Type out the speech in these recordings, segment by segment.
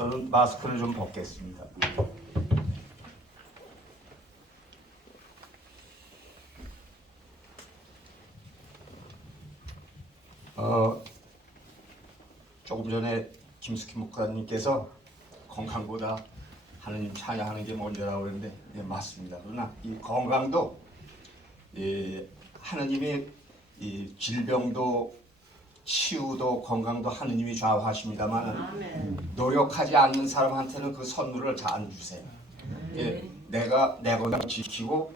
저는 마스크를 좀 벗겠습니다. 조금 전에 김숙희 목사님께서 건강보다 하느님 찬양하는 게 먼저라고 그랬는데 네, 맞습니다. 그러나 이 건강도 하느님이 이 질병도 치유도 건강도 하느님이 좌우하십니다만 노력하지 않는 사람한테는 그 선물을 잘 안 주세요. 내가 내 건강 지키고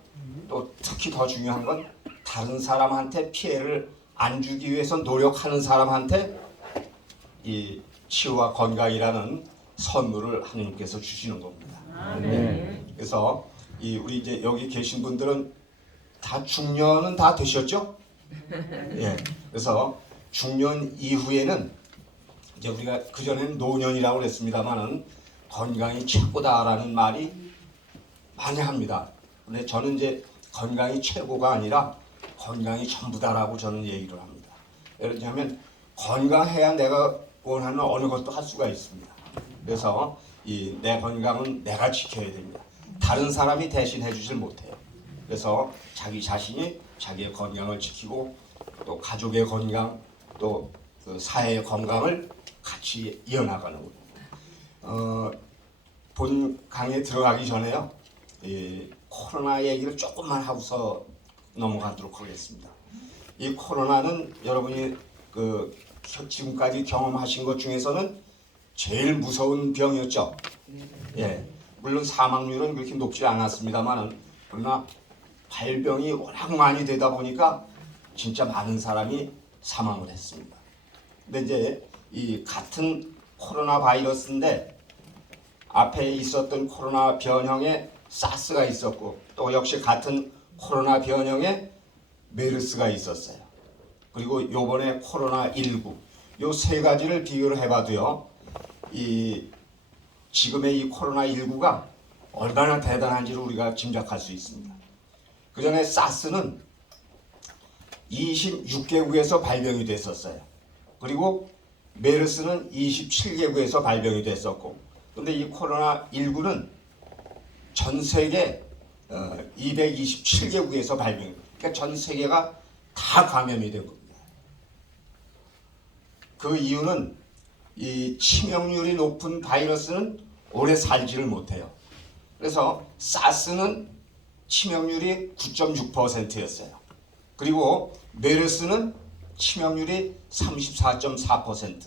또 특히 더 중요한 건 다른 사람한테 피해를 안 주기 위해서 노력하는 사람한테 이 치유와 건강이라는 선물을 하느님께서 주시는 겁니다. 그래서 우리 이제 여기 계신 분들은 다 중년은 다 되셨죠? 예. 그래서 중년 이후에는 이제 우리가 그 전에는 노년이라고 그랬습니다만은 건강이 최고다라는 말이 많이 합니다. 근데 저는 이제 건강이 최고가 아니라 건강이 전부다라고 저는 얘기를 합니다. 예를 들면 건강해야 내가 원하는 어느 것도 할 수가 있습니다. 그래서 내 건강은 내가 지켜야 됩니다. 다른 사람이 대신해 주질 못해요. 그래서 자기 자신이 자기의 건강을 지키고 또 가족의 건강 또 그 사회의 건강을 같이 이어나가는 거예요. 본 강에 들어가기 전에요. 코로나 얘기를 조금만 하고서 넘어가도록 하겠습니다. 이 코로나는 여러분이 지금까지 경험하신 것 중에서는 제일 무서운 병이었죠. 예, 물론 사망률은 그렇게 높지 않았습니다만 그러나 발병이 워낙 많이 되다 보니까 진짜 많은 사람이 사망을 했습니다. 근데 이제 이 같은 코로나 바이러스인데 앞에 있었던 코로나 변형에 사스가 있었고 또 역시 같은 코로나 변형에 메르스가 있었어요. 그리고 요번에 코로나19 요 세 가지를 비교를 해봐도요. 지금의 이 코로나19가 얼마나 대단한지를 우리가 짐작할 수 있습니다. 그 전에 사스는 26개국에서 발병이 됐었어요. 그리고 메르스는 27개국에서 발병이 됐었고, 근데 이 코로나19는 전 세계 227개국에서 발병, 그러니까 전 세계가 다 감염이 된 겁니다. 그 이유는 이 치명률이 높은 바이러스는 오래 살지를 못해요. 그래서 사스는 치명률이 9.6%였어요. 그리고 메르스는 치명률이 34.4%.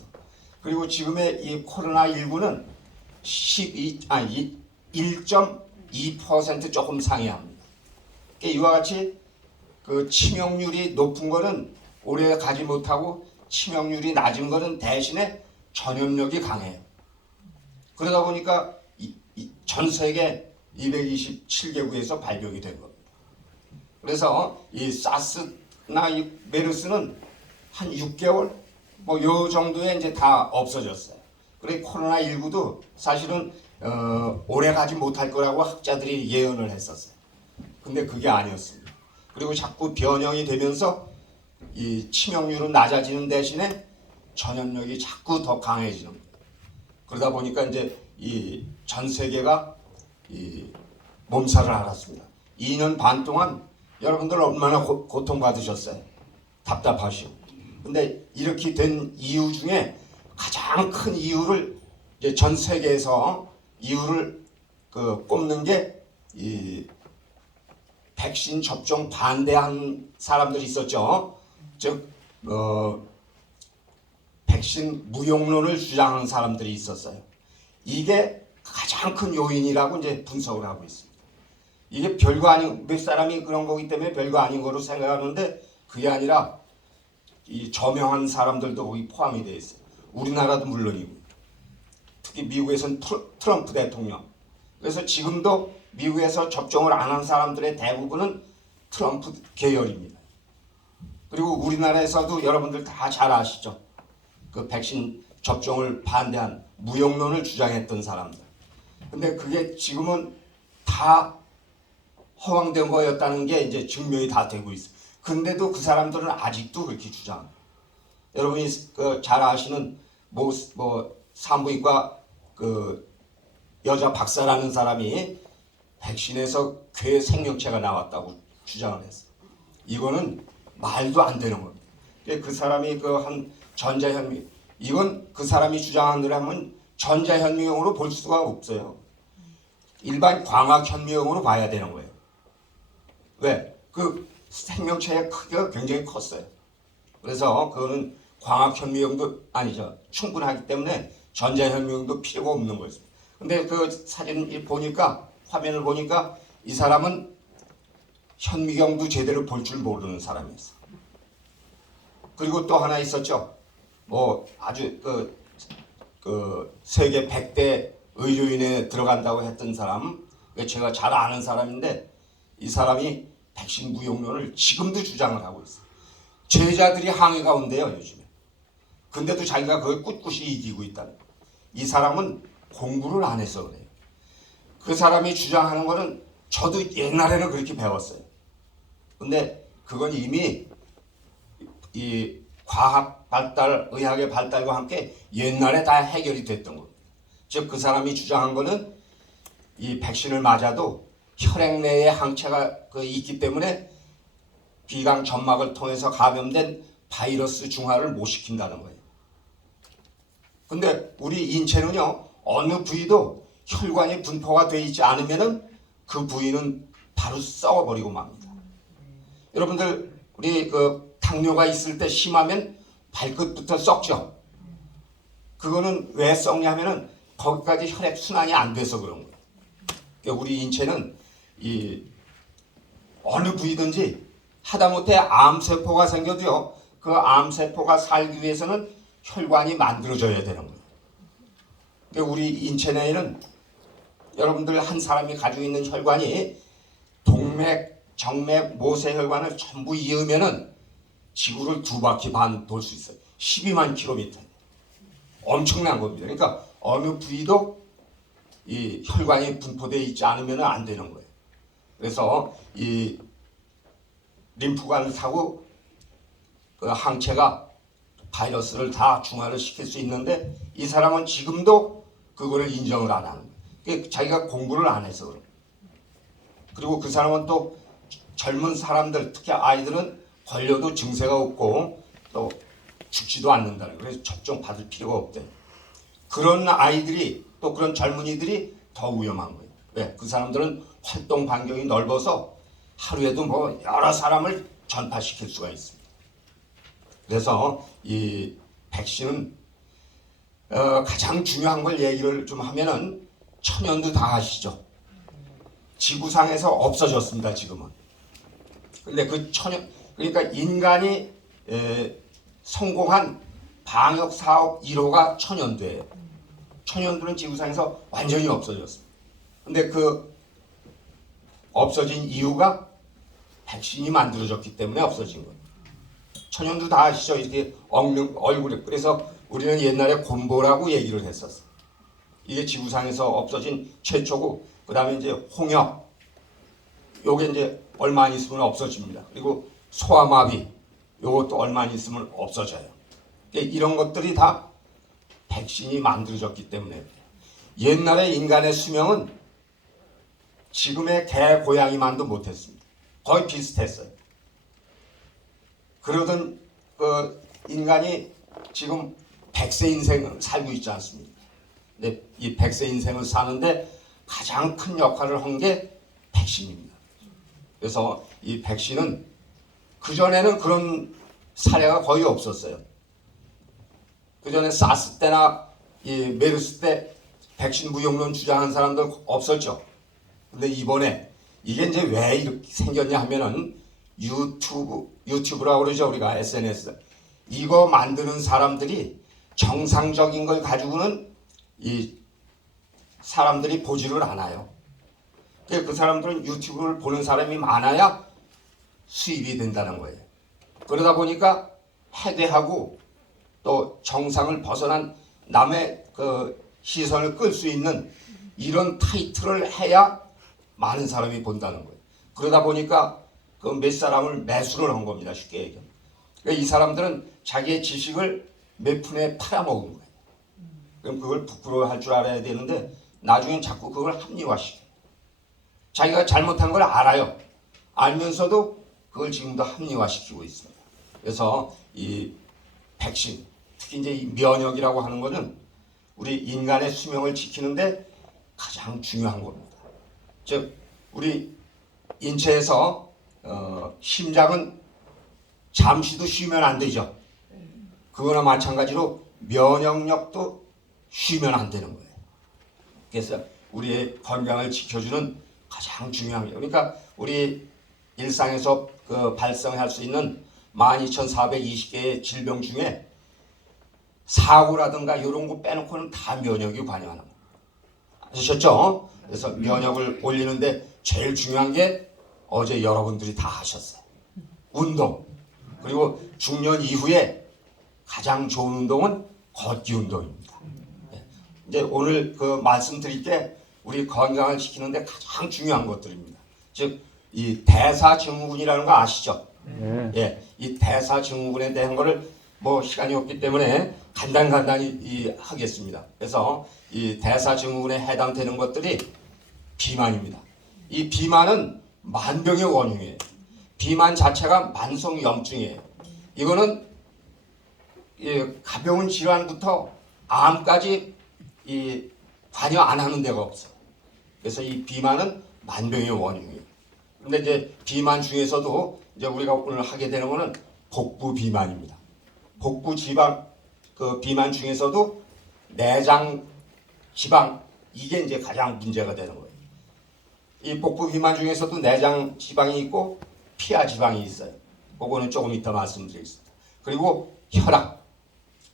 그리고 지금의 이 코로나19는 1.2% 조금 상회합니다. 이와 같이 그 치명률이 높은 거는 오래 가지 못하고 치명률이 낮은 거는 대신에 전염력이 강해요. 그러다 보니까 전 세계 227개국에서 발병이 된 겁니다. 그래서 이 사스나 이 메르스는 한 6개월 뭐 요 정도에 이제 다 없어졌어요. 그리고 코로나19도 사실은 오래 가지 못할 거라고 학자들이 예언을 했었어요. 근데 그게 아니었습니다. 그리고 자꾸 변형이 되면서 이 치명률은 낮아지는 대신에 전염력이 자꾸 더 강해지는 거예요. 그러다 보니까 이제 이 전 세계가 이 몸살을 앓았습니다. 2년 반 동안 여러분들 얼마나 고통받으셨어요. 답답하시고. 근데 이렇게 된 이유 중에 가장 큰 이유를 이제 전 세계에서 이유를 꼽는 게 이 백신 접종 반대한 사람들이 있었죠. 즉 백신 무용론을 주장하는 사람들이 있었어요. 이게 가장 큰 요인이라고 이제 분석을 하고 있습니다. 이게 별거 아닌 몇 사람이 그런 거기 때문에 별거 아닌 거로 생각하는데 그게 아니라 이 저명한 사람들도 거기 포함이 되어 있어요. 우리나라도 물론이고 특히 미국에서는 트럼프 대통령. 그래서 지금도 미국에서 접종을 안 한 사람들의 대부분은 트럼프 계열입니다. 그리고 우리나라에서도 여러분들 다 잘 아시죠. 그 백신 접종을 반대한 무용론을 주장했던 사람들. 근데 그게 지금은 다 허황된 거였다는 게 이제 증명이 다 되고 있어요. 근데도 그 사람들은 아직도 그렇게 주장합니다. 여러분이 잘 아시는 산부인과 그 여자 박사라는 사람이 백신에서 괴 생명체가 나왔다고 주장을 했어. 이거는 말도 안 되는 겁니다. 그 사람이 그 한 전자현미, 이건 그 사람이 주장한 대로 하면 전자현미경으로 볼 수가 없어요. 일반 광학현미경으로 봐야 되는 거예요. 왜? 그 생명체의 크기가 굉장히 컸어요. 그래서 그거는 광학현미경도 아니죠. 충분하기 때문에 전자현미경도 필요가 없는 거였습니다. 근데 그 사진 보니까, 화면을 보니까 이 사람은 현미경도 제대로 볼 줄 모르는 사람이었어. 그리고 또 하나 있었죠. 뭐 아주 세계 100대 의료인에 들어간다고 했던 사람, 제가 잘 아는 사람인데 이 사람이 백신 무용론을 지금도 주장을 하고 있어요. 제자들이 항의가 온대요 요즘에. 근데도 자기가 그걸 꿋꿋이 이기고 있다는 거예요. 이 사람은 공부를 안 해서 그래요. 그 사람이 주장하는 거는 저도 옛날에는 그렇게 배웠어요. 근데 그건 이미 이 과학 발달, 의학의 발달과 함께 옛날에 다 해결이 됐던 겁니다. 즉 그 사람이 주장한 거는 이 백신을 맞아도 혈액 내에 항체가 있기 때문에 비강 점막을 통해서 감염된 바이러스 중화를 못 시킨다는 거예요. 근데 우리 인체는요, 어느 부위도 혈관이 분포가 되어 있지 않으면은 그 부위는 바로 썩어버리고 맙니다. 여러분들 우리 그 당뇨가 있을 때 심하면 발끝부터 썩죠. 그거는 왜 썩냐면은 거기까지 혈액 순환이 안 돼서 그런 거예요. 그러니까 우리 인체는 이 어느 부위든지 하다못해 암세포가 생겨도요, 그 암세포가 살기 위해서는 혈관이 만들어져야 되는 거예요. 그러니까 우리 인체 내에는 여러분들 한 사람이 가지고 있는 혈관이 동맥, 정맥, 모세혈관을 전부 이으면은 지구를 2바퀴 반 돌 수 있어요. 12만 킬로미터. 엄청난 겁니다. 그러니까 어느 부위도 이 혈관이 분포되어 있지 않으면 안 되는 거예요. 그래서 이 림프관을 타고 그 항체가 바이러스를 다 중화를 시킬 수 있는데 이 사람은 지금도 그거를 인정을 안 하는 거예요. 자기가 공부를 안 해서 그래요. 그리고 그 사람은 또 젊은 사람들, 특히 아이들은 걸려도 증세가 없고 또 죽지도 않는다는 거예요. 그래서 접종 받을 필요가 없대요. 그런 아이들이 또 그런 젊은이들이 더 위험한 거예요. 왜? 그 사람들은 활동 반경이 넓어서 하루에도 뭐 여러 사람을 전파시킬 수가 있습니다. 그래서 이 백신은 가장 중요한 걸 얘기를 좀 하면은 천연두 다 아시죠? 지구상에서 없어졌습니다 지금은. 근데 그 그러니까 인간이 성공한 방역 사업 1호가 천연두예요. 천연두는 지구상에서 완전히 없어졌습니다. 근데 그 없어진 이유가 백신이 만들어졌기 때문에 없어진 거예요. 천연두 다 아시죠? 이렇게 얼굴에. 그래서 우리는 옛날에 곰보라고 얘기를 했었어요. 이게 지구상에서 없어진 최초고, 그 다음에 이제 홍역, 요게 이제 얼마 안 있으면 없어집니다. 그리고 소아마비, 요것도 얼마 안 있으면 없어져요. 이런 것들이 다 백신이 만들어졌기 때문에. 옛날에 인간의 수명은 지금의 개, 고양이만도 못했습니다. 거의 비슷했어요. 그러던 그 인간이 지금 100세 인생을 살고 있지 않습니까? 근데 이 100세 인생을 사는데 가장 큰 역할을 한 게 백신입니다. 그래서 이 백신은 그전에는 그런 사례가 거의 없었어요. 그전에 사스 때나 이 메르스 때 백신 무용론 주장한 사람들 없었죠. 근데 이번에 이게 이제 왜 이렇게 생겼냐 하면은 유튜브라고 그러죠. 우리가 SNS. 이거 만드는 사람들이 정상적인 걸 가지고는 이 사람들이 보지를 않아요. 그 사람들은 유튜브를 보는 사람이 많아야 수입이 된다는 거예요. 그러다 보니까 해괴하고 또 정상을 벗어난 남의 그 시선을 끌 수 있는 이런 타이틀을 해야 많은 사람이 본다는 거예요. 그러다 보니까 그 몇 사람을 매수를 한 겁니다. 쉽게 얘기하면. 그러니까 이 사람들은 자기의 지식을 몇 푼에 팔아먹은 거예요. 그럼 그걸 부끄러워할 줄 알아야 되는데 나중엔 자꾸 그걸 합리화시켜요. 자기가 잘못한 걸 알아요. 알면서도 그걸 지금도 합리화시키고 있습니다. 그래서 이 백신, 특히 이제 이 면역이라고 하는 것은 우리 인간의 수명을 지키는데 가장 중요한 겁니다. 즉 우리 인체에서 심장은 잠시도 쉬면 안 되죠. 그거나 마찬가지로 면역력도 쉬면 안 되는 거예요. 그래서 우리의 건강을 지켜주는 가장 중요한 게, 그러니까 우리 일상에서 발생할 수 있는 12,420개의 질병 중에 사고라든가 이런 거 빼놓고는 다 면역이 관여하는 거예요. 아셨죠? 그래서 면역을 올리는데 제일 중요한 게 어제 여러분들이 다 하셨어요. 운동. 그리고 중년 이후에 가장 좋은 운동은 걷기 운동입니다. 이제 오늘 그 말씀드릴 게 우리 건강을 지키는데 가장 중요한 것들입니다. 즉 이 대사증후군이라는 거 아시죠? 예, 이 대사증후군에 대한 거를 뭐 시간이 없기 때문에 간단히 하겠습니다. 그래서 이 대사증후군에 해당되는 것들이 비만입니다. 이 비만은 만병의 원흉이에요. 비만 자체가 만성염증이에요. 이거는 가벼운 질환부터 암까지 관여 안 하는 데가 없어요. 그래서 이 비만은 만병의 원흉이에요. 근데 이제 비만 중에서도 이제 우리가 오늘 하게 되는 거는 복부 비만입니다. 복부 지방 비만 중에서도 내장 지방, 이게 이제 가장 문제가 되는 거예요. 이 복부 비만 중에서도 내장 지방이 있고 피하 지방이 있어요. 그거는 조금 이따 말씀드리겠습니다. 그리고 혈압,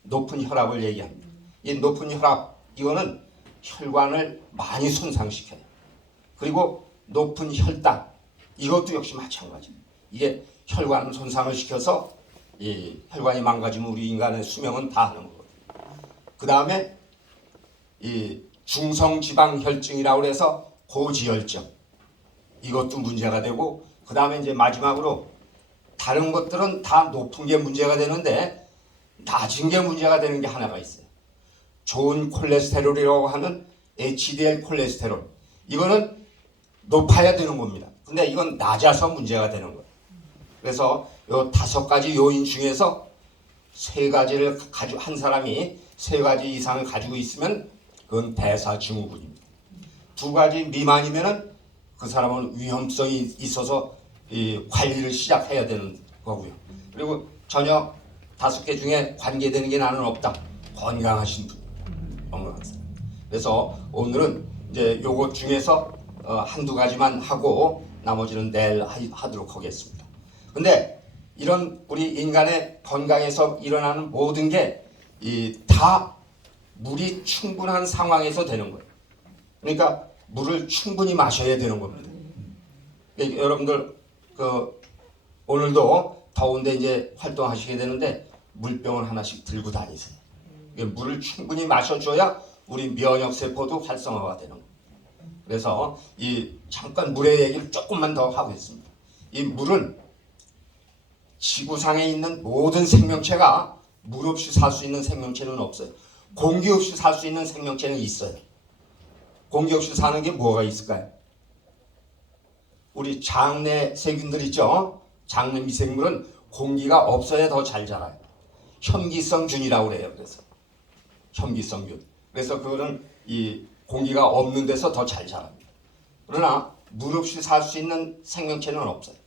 높은 혈압을 얘기합니다. 이 높은 혈압, 이거는 혈관을 많이 손상시켜요. 그리고 높은 혈당, 이것도 역시 마찬가지입니다. 이게 혈관 손상을 시켜서 이 혈관이 망가지면 우리 인간의 수명은 다 하는 거거든요. 그 다음에 이 중성지방혈증이라고 해서 고지혈증, 이것도 문제가 되고, 그 다음에 이제 마지막으로 다른 것들은 다 높은 게 문제가 되는데 낮은 게 문제가 되는 게 하나가 있어요. 좋은 콜레스테롤이라고 하는 HDL 콜레스테롤, 이거는 높아야 되는 겁니다. 근데 이건 낮아서 문제가 되는 거예요. 그래서 요 5가지 요인 중에서 3가지를 가지고 한 사람이 3가지 이상을 가지고 있으면 그건 대사증후군입니다. 2가지 미만이면은 그 사람은 위험성이 있어서 이 관리를 시작해야 되는 거고요. 그리고 전혀 5개 중에 관계되는 게 나는 없다. 건강하신 분, 건강한 사람. 그래서 오늘은 이제 요것 중에서 한두 가지만 하고 나머지는 내일 하도록 하겠습니다. 근데 이런 우리 인간의 건강에서 일어나는 모든 게 다 물이 충분한 상황에서 되는 거예요. 그러니까 물을 충분히 마셔야 되는 겁니다. 여러분들 오늘도 더운데 이제 활동하시게 되는데 물병을 하나씩 들고 다니세요. 물을 충분히 마셔줘야 우리 면역 세포도 활성화가 되는 거예요. 그래서 잠깐 물의 얘기를 조금만 더 하겠습니다. 이 물은 지구상에 있는 모든 생명체가 물 없이 살 수 있는 생명체는 없어요. 공기 없이 살 수 있는 생명체는 있어요. 공기 없이 사는 게 뭐가 있을까요? 우리 장내 세균들 있죠? 장내 미생물은 공기가 없어야 더 잘 자라요. 현기성균이라고 그래요. 그래서 현기성균. 그래서 그거는 이 공기가 없는 데서 더 잘 자랍니다. 그러나 물 없이 살 수 있는 생명체는 없어요.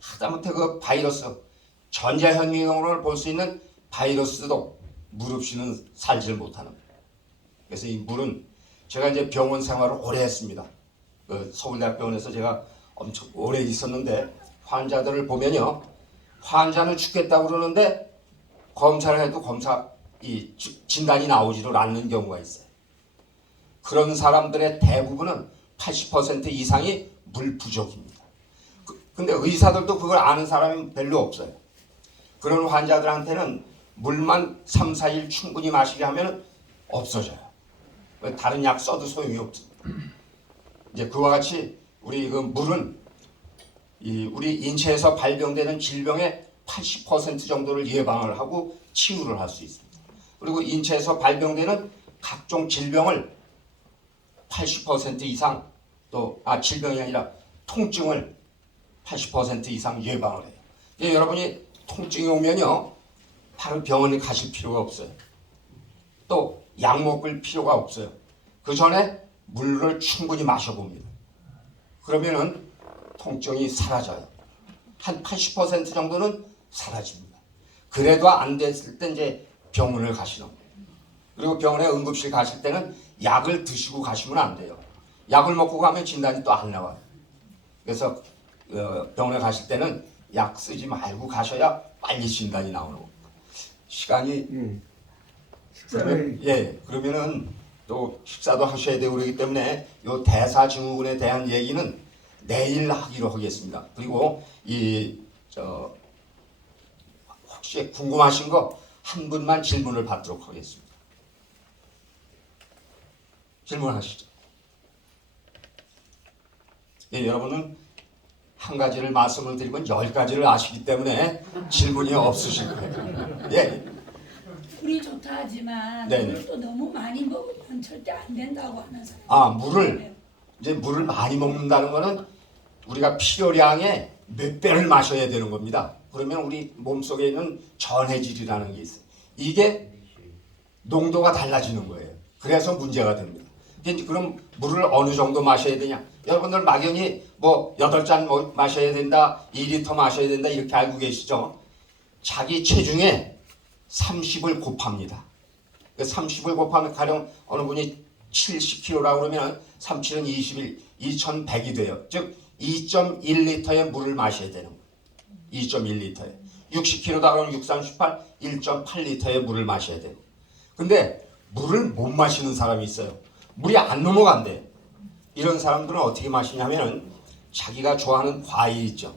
하다못해 그 바이러스, 전자현미경으로 볼 수 있는 바이러스도 물 없이는 살지를 못하는 거예요. 그래서 이 물은 제가 이제 병원 생활을 오래 했습니다. 서울대학병원에서 제가 엄청 오래 있었는데 환자들을 보면요, 환자는 죽겠다고 그러는데 검사를 해도 진단이 나오지를 않는 경우가 있어요. 그런 사람들의 대부분은 80% 이상이 물 부족입니다. 근데 의사들도 그걸 아는 사람이 별로 없어요. 그런 환자들한테는 물만 3, 4일 충분히 마시게 하면 없어져요. 다른 약 써도 소용이 없습니다. 이제 그와 같이 우리 물은 우리 인체에서 발병되는 질병의 80% 정도를 예방을 하고 치유를 할 수 있습니다. 그리고 인체에서 발병되는 각종 질병을 80% 이상 질병이 아니라 통증을 80% 이상 예방을 해요. 여러분이 통증이 오면요 바로 병원에 가실 필요가 없어요. 또 약 먹을 필요가 없어요. 그 전에 물을 충분히 마셔봅니다. 그러면은 통증이 사라져요. 한 80% 정도는 사라집니다. 그래도 안 됐을 때 이제 병원을 가시는 거예요. 그리고 병원에 응급실 가실 때는 약을 드시고 가시면 안 돼요. 약을 먹고 가면 진단이 또 안 나와요. 그래서 병원에 가실 때는 약 쓰지 말고 가셔야 빨리 진단이 나오는 겁니다. 시간이 그러면은 또 식사도 하셔야 되고 그러기 때문에 요 대사증후군에 대한 얘기는 내일 하기로 하겠습니다. 그리고 혹시 궁금하신 거 한 분만 질문을 받도록 하겠습니다. 질문하시죠. 여러분은 한 가지를 말씀을 드리면 10가지를 아시기 때문에 질문이 없으실 거예요. 물이 좋다 하지만 물을 또 너무 많이 먹으면 절대 안 된다고 하는 사람. 물을 많이 먹는다는 거는 우리가 필요량의 몇 배를 마셔야 되는 겁니다. 그러면 우리 몸속에 있는 전해질이라는 게 있어요. 이게 농도가 달라지는 거예요. 그래서 문제가 됩니다. 그럼 물을 어느 정도 마셔야 되냐? 여러분들 막연히 8잔 마셔야 된다, 2리터 마셔야 된다 이렇게 알고 계시죠? 자기 체중에 30을 곱합니다. 30을 곱하면 가령 어느 분이 70kg라고 그러면 37은 21, 2100이 돼요. 즉 2.1리터의 물을 마셔야 되는 거예요. 2.1리터에. 60kg다 그러면 6, 38, 1.8리터의 물을 마셔야 돼요. 근데 물을 못 마시는 사람이 있어요. 물이 안 넘어간대. 이런 사람들은 어떻게 마시냐면은 자기가 좋아하는 과일 있죠.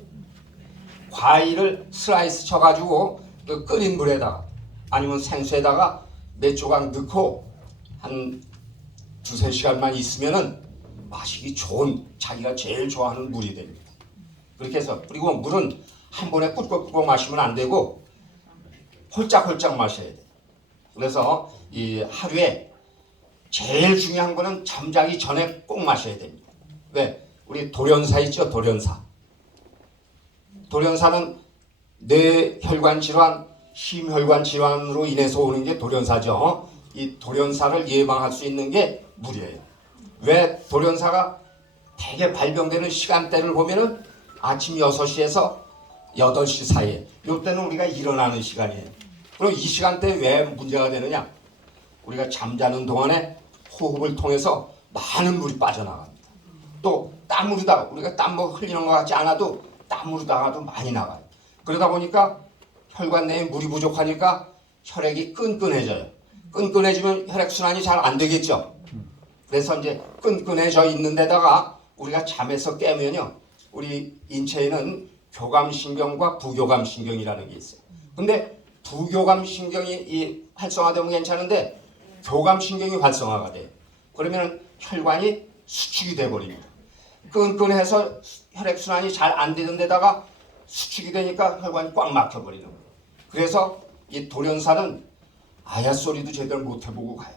과일을 슬라이스 쳐가지고 끓인 물에다가 아니면 생수에다가 몇 조각 넣고 한 2-3시간만 있으면은 마시기 좋은 자기가 제일 좋아하는 물이 됩니다. 그렇게 해서 그리고 물은 한 번에 꿀꺽꿀꺽 마시면 안 되고 홀짝홀짝 마셔야 돼요. 그래서 이 하루에 제일 중요한 거는 잠자기 전에 꼭 마셔야 됩니다. 왜? 우리 돌연사 있죠? 돌연사. 돌연사는 뇌혈관 질환, 심혈관 질환으로 인해서 오는 게 돌연사죠. 이 돌연사를 예방할 수 있는 게 물이에요. 왜 돌연사가 대개 발병되는 시간대를 보면은 아침 6시에서 8시 사이에 이때는 우리가 일어나는 시간이에요. 그럼 이 시간대에 왜 문제가 되느냐? 우리가 잠자는 동안에 호흡을 통해서 많은 물이 빠져나갑니다. 또 땀으로다가 우리가 땀 흘리는 것 같지 않아도 땀으로다가도 많이 나가요. 그러다 보니까 혈관 내에 물이 부족하니까 혈액이 끈끈해져요. 끈끈해지면 혈액순환이 잘 안 되겠죠. 그래서 이제 끈끈해져 있는 데다가 우리가 잠에서 깨면요. 우리 인체에는 교감신경과 부교감신경이라는 게 있어요. 근데 부교감신경이 활성화되면 괜찮은데 교감신경이 활성화가 돼요. 그러면 혈관이 수축이 돼버립니다. 끈끈해서 혈액순환이 잘 안 되는 데다가 수축이 되니까 혈관이 꽉 막혀버리는 거예요. 그래서 이 돌연사는 아야소리도 제대로 못 해보고 가요.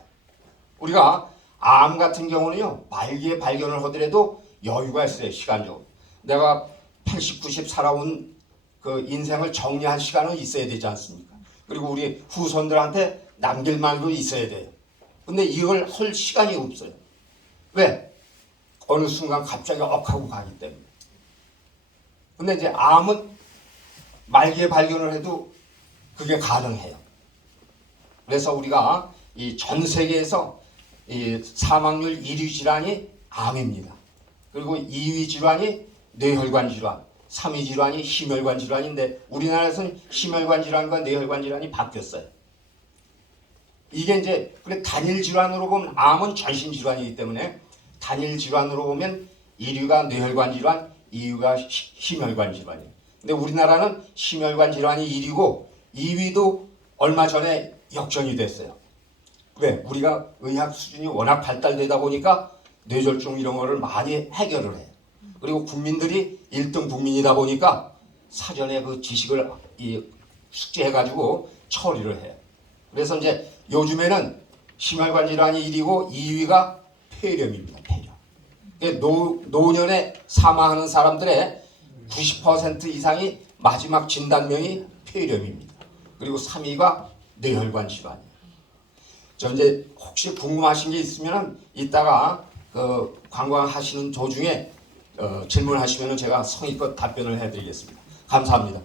우리가 암 같은 경우는요. 말기에 발견을 하더라도 여유가 있어요. 시간적으로. 내가 80, 90 살아온 그 인생을 정리할 시간은 있어야 되지 않습니까? 그리고 우리 후손들한테 남길 말도 있어야 돼요. 근데 이걸 할 시간이 없어요. 왜? 어느 순간 갑자기 억하고 가기 때문에. 근데 이제 암은 말기에 발견을 해도 그게 가능해요. 그래서 우리가 이 전 세계에서 이 사망률 1위 질환이 암입니다. 그리고 2위 질환이 뇌혈관 질환, 3위 질환이 심혈관 질환인데 우리나라에서는 심혈관 질환과 뇌혈관 질환이 바뀌었어요. 이게 이제 그래 단일 질환으로 보면 암은 전신 질환이기 때문에 단일 질환으로 보면 1위가 뇌혈관 질환, 2위가 심혈관 질환이에요. 근데 우리나라는 심혈관 질환이 1위고 2위도 얼마 전에 역전이 됐어요. 왜? 우리가 의학 수준이 워낙 발달되다 보니까 뇌졸중 이런 거를 많이 해결을 해요. 그리고 국민들이 1등 국민이다 보니까 사전에 그 지식을 숙지해가지고 처리를 해요. 그래서 이제 요즘에는 심혈관 질환이 1위고 2위가 폐렴입니다. 폐렴. 노년에 사망하는 사람들의 90% 이상이 마지막 진단명이 폐렴입니다. 그리고 3위가 뇌혈관 질환이에요. 저 이제 혹시 궁금하신 게 있으면 이따가 그 관광하시는 도중에 질문하시면 제가 성의껏 답변을 해드리겠습니다. 감사합니다.